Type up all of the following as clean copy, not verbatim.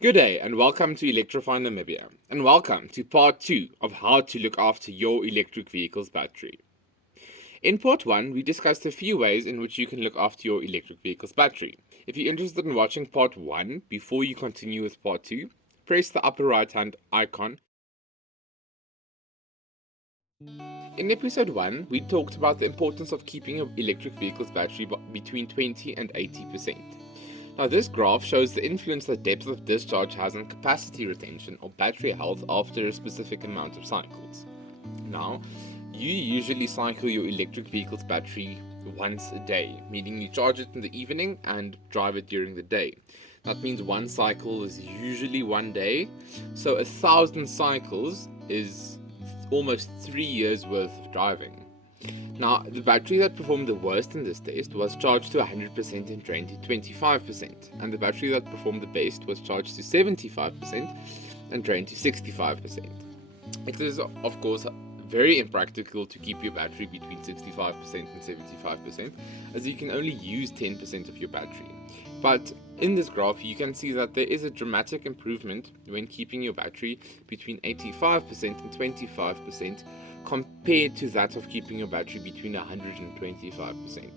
Good day and welcome to Electrify Namibia, and welcome to part 2 of how to look after your electric vehicle's battery. In part 1, we discussed a few ways in which you can look after your electric vehicle's battery. If you're interested in watching part 1 before you continue with part 2, press the upper right hand icon. In episode 1, we talked about the importance of keeping your electric vehicle's battery between 20 and 80%. Now, this graph shows the influence that depth of discharge has on capacity retention or battery health after a specific amount of cycles. Now, you usually cycle your electric vehicle's battery once a day, meaning you charge it in the evening and drive it during the day. That means one cycle is usually 1 day, so 1,000 cycles is almost 3 years worth of driving. Now, the battery that performed the worst in this test was charged to 100% and drained to 25%, and the battery that performed the best was charged to 75% and drained to 65%. It is, of course, very impractical to keep your battery between 65% and 75%, as you can only use 10% of your battery. But in this graph, you can see that there is a dramatic improvement when keeping your battery between 85% and 25%, compared to that of keeping your battery between 100 and 25%.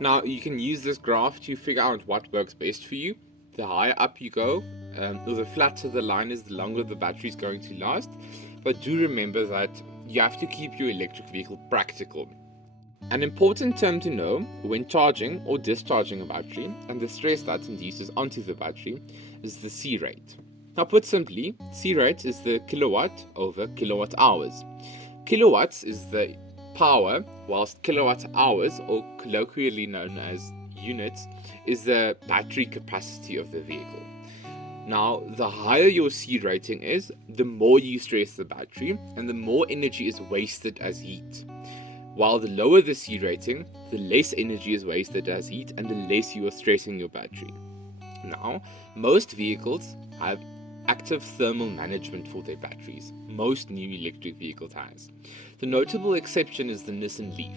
Now, you can use this graph to figure out what works best for you. The higher up you go, or the flatter the line is, the longer the battery is going to last. But do remember that you have to keep your electric vehicle practical. An important term to know when charging or discharging a battery, and the stress that induces onto the battery, is the C rate. Now, put simply, C rate is the kilowatt over kilowatt hours. Kilowatts is the power, whilst kilowatt hours, or colloquially known as units, is the battery capacity of the vehicle. Now, the higher your C rating is, the more you stress the battery, and the more energy is wasted as heat. While the lower the C rating, the less energy is wasted as heat, and the less you are stressing your battery. Now, most vehicles have active thermal management for their batteries. Most new electric vehicles has. The notable exception is the Nissan Leaf.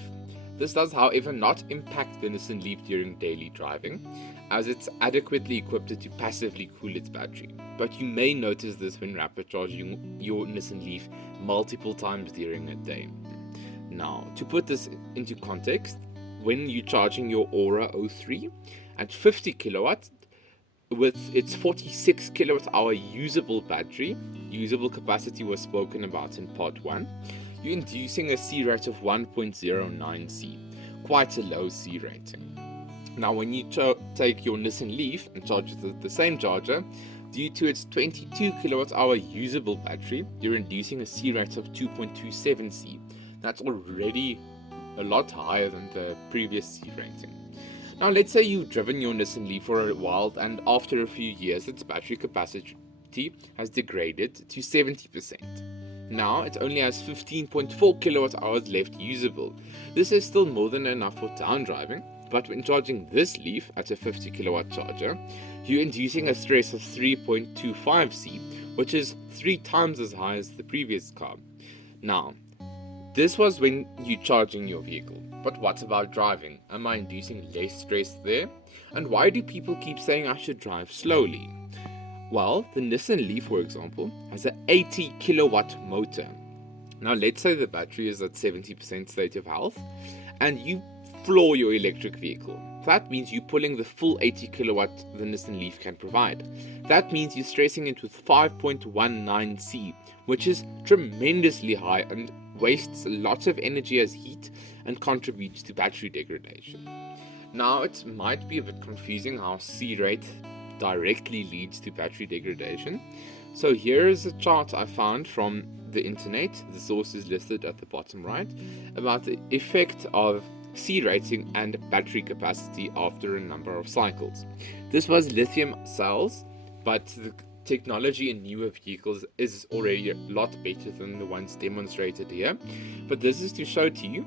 This does, however, not impact the Nissan Leaf during daily driving, as it's adequately equipped to passively cool its battery. But you may notice this when rapid charging your Nissan Leaf multiple times during a day. Now, to put this into context, when you're charging your Aura 03 at 50 kilowatts, with its 46 kilowatt hour usable battery, usable capacity was spoken about in part 1, you're inducing a C rate of 1.09 C, quite a low C rating. Now, when you take your Nissan Leaf and charge it with the same charger, due to its 22 kilowatt hour usable battery, you're inducing a C rate of 2.27 C. That's already a lot higher than the previous C rating. Now, let's say you've driven your Nissan Leaf for a while, and after a few years, its battery capacity has degraded to 70%. Now, it only has 15.4 kilowatt hours left usable. This is still more than enough for town driving, but when charging this Leaf at a 50 kilowatt charger, you're inducing a stress of 3.25 C, which is 3 times as high as the previous car. Now, this was when you're charging your vehicle. But what about driving? Am I inducing less stress there? And why do people keep saying I should drive slowly? Well, the Nissan Leaf, for example, has an 80 kilowatt motor. Now, let's say the battery is at 70% state of health, and you floor your electric vehicle. That means you're pulling the full 80 kilowatt the Nissan Leaf can provide. That means you're stressing it with 5.19 C, which is tremendously high and wastes a lot of energy as heat and contributes to battery degradation. Now, it might be a bit confusing how C rate directly leads to battery degradation. So here is a chart I found from the internet, the source is listed at the bottom right, about the effect of C rating and battery capacity after a number of cycles. This was lithium cells, but the technology in newer vehicles is already a lot better than the ones demonstrated here. But this is to show to you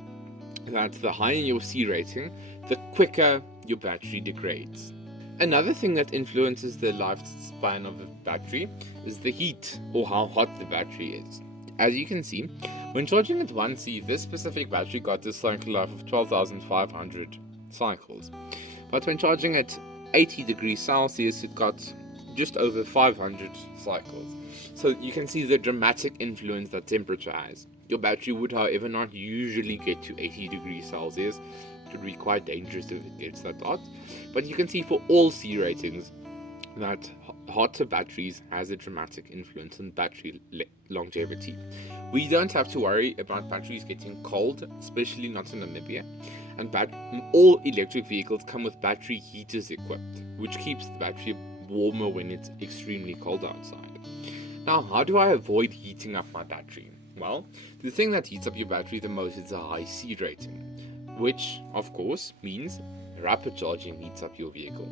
that the higher your C rating, the quicker your battery degrades. Another thing that influences the lifespan of a battery is the heat, or how hot the battery is. As you can see, when charging at 1C, this specific battery got a cycle life of 12,500 cycles. But when charging at 80 degrees Celsius, it got just over 500 cycles. So you can see the dramatic influence that temperature has. Your battery would, however, not usually get to 80 degrees Celsius. It would be quite dangerous if it gets that hot. But you can see for all C ratings that hotter batteries has a dramatic influence on battery longevity. We don't have to worry about batteries getting cold, especially not in Namibia. And all electric vehicles come with battery heaters equipped, which keeps the battery warmer when it's extremely cold outside. Now, how do I avoid heating up my battery? Well, the thing that heats up your battery the most is a high C rating, which, of course, means rapid charging heats up your vehicle.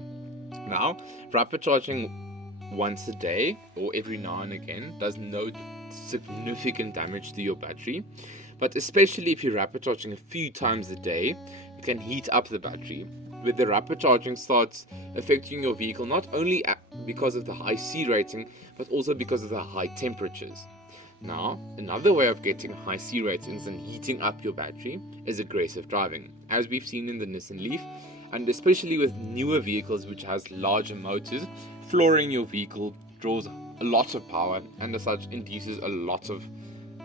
Now, rapid charging once a day or every now and again does no significant damage to your battery, but especially if you're rapid charging a few times a day, you can heat up the battery, where the rapid charging starts affecting your vehicle not only because of the high C rating, but also because of the high temperatures. Now, another way of getting high C ratings and heating up your battery is aggressive driving, as we've seen in the Nissan Leaf, and especially with newer vehicles which has larger motors. Flooring your vehicle draws a lot of power and as such induces a lot of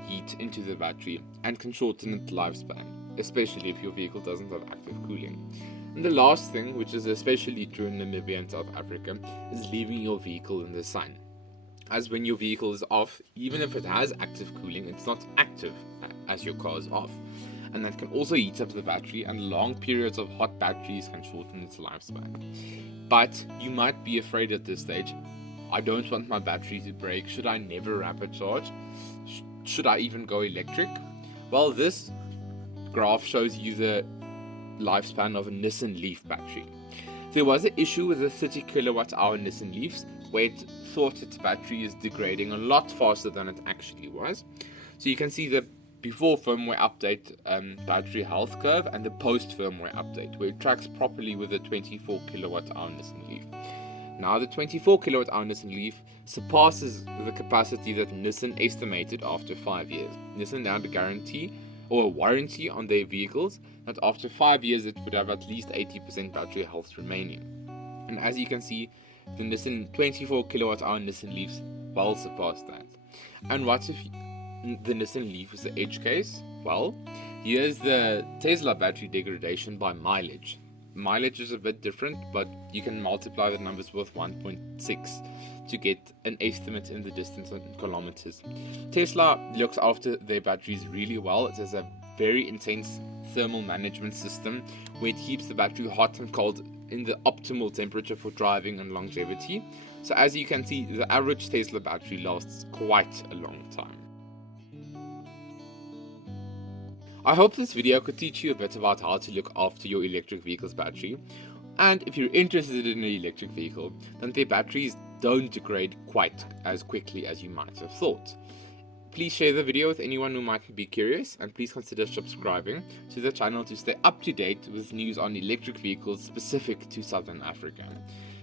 heat into the battery and can shorten its lifespan, especially if your vehicle doesn't have active cooling. And the last thing, which is especially true in Namibia and South Africa, is leaving your vehicle in the sun. As when your vehicle is off, even if it has active cooling, it's not active as your car is off. And that can also heat up the battery, and long periods of hot batteries can shorten its lifespan. But you might be afraid at this stage, I don't want my battery to break. Should I never rapid charge? Should I even go electric? Well, this graph shows you the lifespan of a Nissan Leaf battery. There was an issue with the 30 kilowatt hour Nissan Leafs where it thought its battery is degrading a lot faster than it actually was. So you can see the before firmware update battery health curve and the post firmware update where it tracks properly with the 24 kilowatt hour Nissan Leaf. Now the 24 kilowatt hour Nissan Leaf surpasses the capacity that Nissan estimated after 5 years. Nissan now had a guarantee or a warranty on their vehicles that after 5 years it would have at least 80% battery health remaining. And as you can see, the Nissan 24 kilowatt hour Nissan Leafs well surpassed that. And what if the Nissan Leaf is the edge case? Well, here's the Tesla battery degradation by mileage. Mileage is a bit different, but you can multiply the numbers with 1.6 to get an estimate in the distance in kilometers. Tesla looks after their batteries really well. It has a very intense thermal management system where it keeps the battery hot and cold in the optimal temperature for driving and longevity. So as you can see, the average Tesla battery lasts quite a long time. I hope this video could teach you a bit about how to look after your electric vehicle's battery. And if you're interested in an electric vehicle, then their batteries don't degrade quite as quickly as you might have thought. Please share the video with anyone who might be curious, and please consider subscribing to the channel to stay up to date with news on electric vehicles specific to Southern Africa.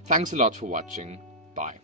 Thanks a lot for watching. Bye.